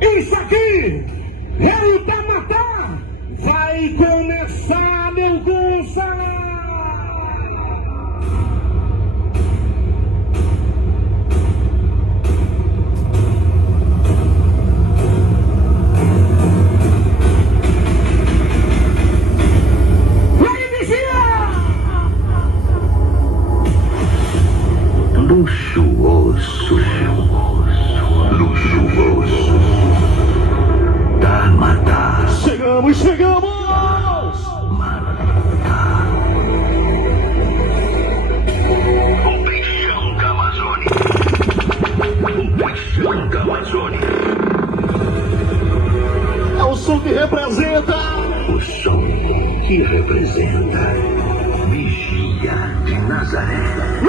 Isso aqui é o Tamatá. Vai começar, meu curso. Luxuoso, luxuoso, Tamatá. Chegamos! Tamatá. O peixão da Amazônia. O peixão da Amazônia. É o som que representa. O som que representa Vigia de Nazaré.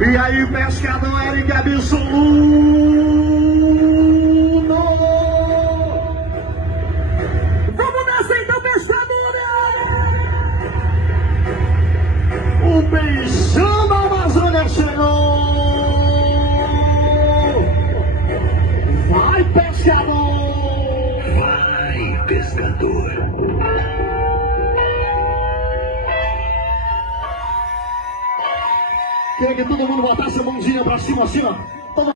E aí, pescador Eric absoluto. Vamos nessa então, pescador. O peixão da Amazônia chegou. Vai, pescador. Vai, pescador. Queria que todo mundo botasse a mãozinha pra cima, assim, ó.